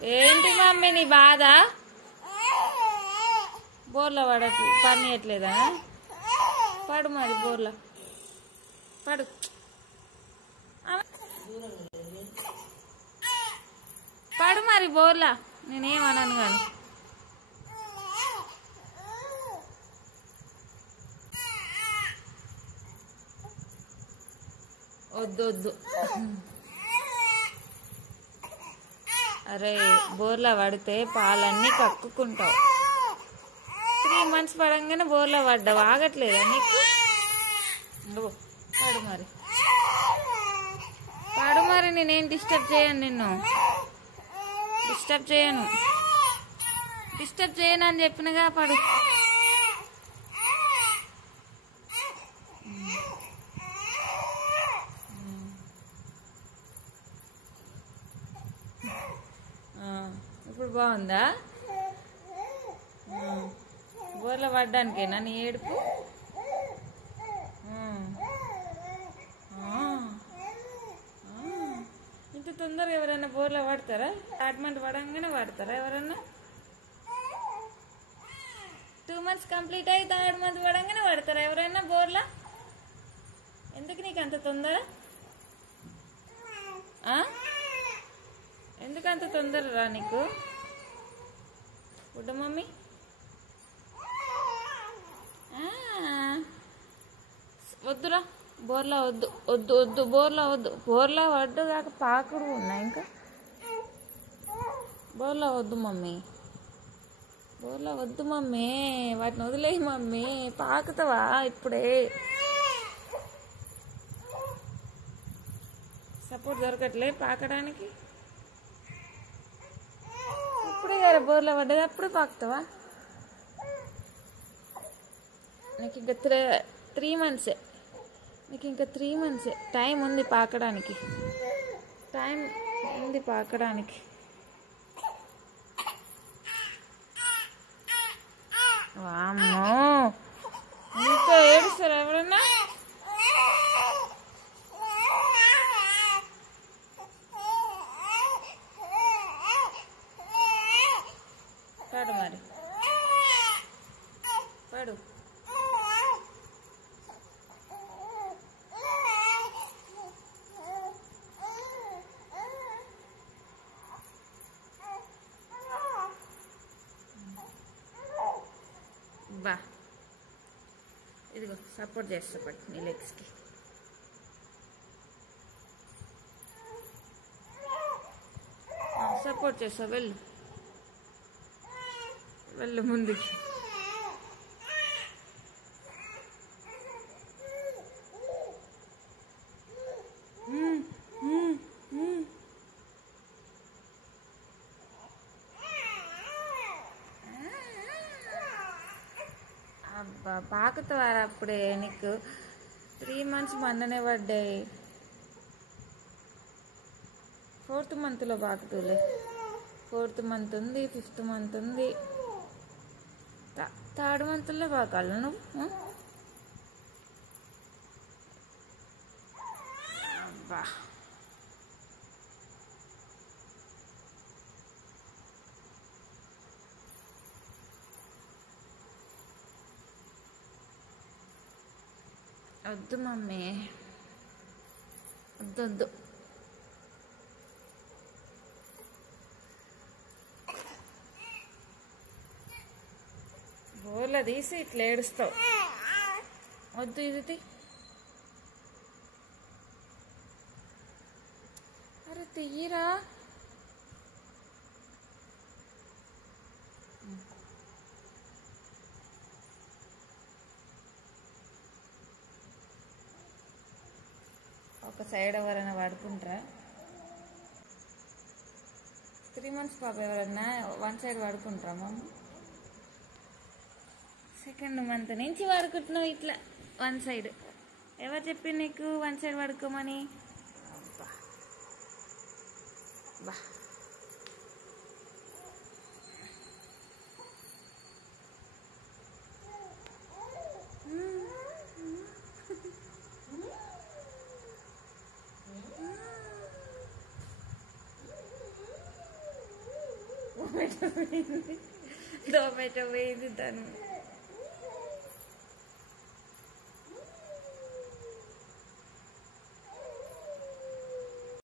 ఏంటి మమ్మీ నీ బాధ? బోర్లో పనియట్లేదా? పడు మరి బోర్లో పడు. పడు మరి బోర్లా, నేనేమన్నాను కానీ. వద్దు వద్దు. అరే బోర్లా పడితే పాలన్నీ కక్కుకుంటావు. 3 months పడంగానే బోర్లా పడ్డావు, ఆగట్లేదా నీకు? పడు మరి, పడు మరి. నేనేం డిస్టర్బ్ చేయను, నిన్ను డిస్టర్బ్ చేయను అని చెప్పినగా. పడు. ఇప్పుడు బాగుందా? బోర్లో పడ్డానికేనా నీ ఏడుపు? ఇంత తొందరగా ఎవరైనా బోర్లో పడతారా? ట్రీట్మెంట్ పడంగానే పడతారా ఎవరన్నా? 2 months కంప్లీట్ అయ్యి 3rd month పడంగానే పడతారా ఎవరైనా బోర్లా? ఎందుకు నీకు అంత తొందర? ఎందుకంత తొందర రా నీకు? గుడ్డ మమ్మీ వద్దురా, బోర్లా వద్దు వద్దు వద్దు, బోర్లా వద్దు. బోర్లా వద్దు కాక పాకుడు ఉన్నా ఇంకా. బోర్లా వద్దు మమ్మీ, బోర్లా వద్దు మమ్మీ. వాటిని వదిలేయి మమ్మీ, పాకుతావా ఇప్పుడే? సపోర్ట్ దొరకట్లే పాకడానికి. ఇప్పుడే కదా బోర్లో పడ్డది, అప్పుడే పాకుతావా? నీకు ఇంకా 3 months, నీకు ఇంకా 3 months టైం ఉంది పాకడానికి. టైం ఉంది పాకడానికి. వామ్మో, ఇంత ఏడుస్తారా ఎవరన్నా? పడు మరి, పడు. బా, ఇదిగో సపోర్ట్ చేస్తా పట్టు నీ లెగ్స్కి. సపోర్ట్ చేస్తా, వెళ్ళు వెళ్ళు ముందుకి. అబ్బా పాకుతావారా అప్పుడే? నీకు 3 months మొన్ననే పడ్డాయి. 4th monthలో పాకుతులే. 4th month ఉంది, 5th month ఉంది, 3rd monthలో పాకాలి నువ్వు. అబ్బా, వద్దు మమ్మీ, వద్దు వద్దు. బోర్లా తీసి ఇట్లా ఏడుస్తావు. వద్దు, ఇది అరే తీయరా. ఒక సైడ్ ఎవరైనా పడుకుంటారా? 3 months పాప ఎవరన్నా 1 side పడుకుంటారా మమ్మీ? 2nd month నుంచి పడుకుంటున్నావు ఇట్లా 1 side. ఎవరు చెప్పి నీకు 1 side పడుకోమని? బా, దోపెట్ట పోయింది తను.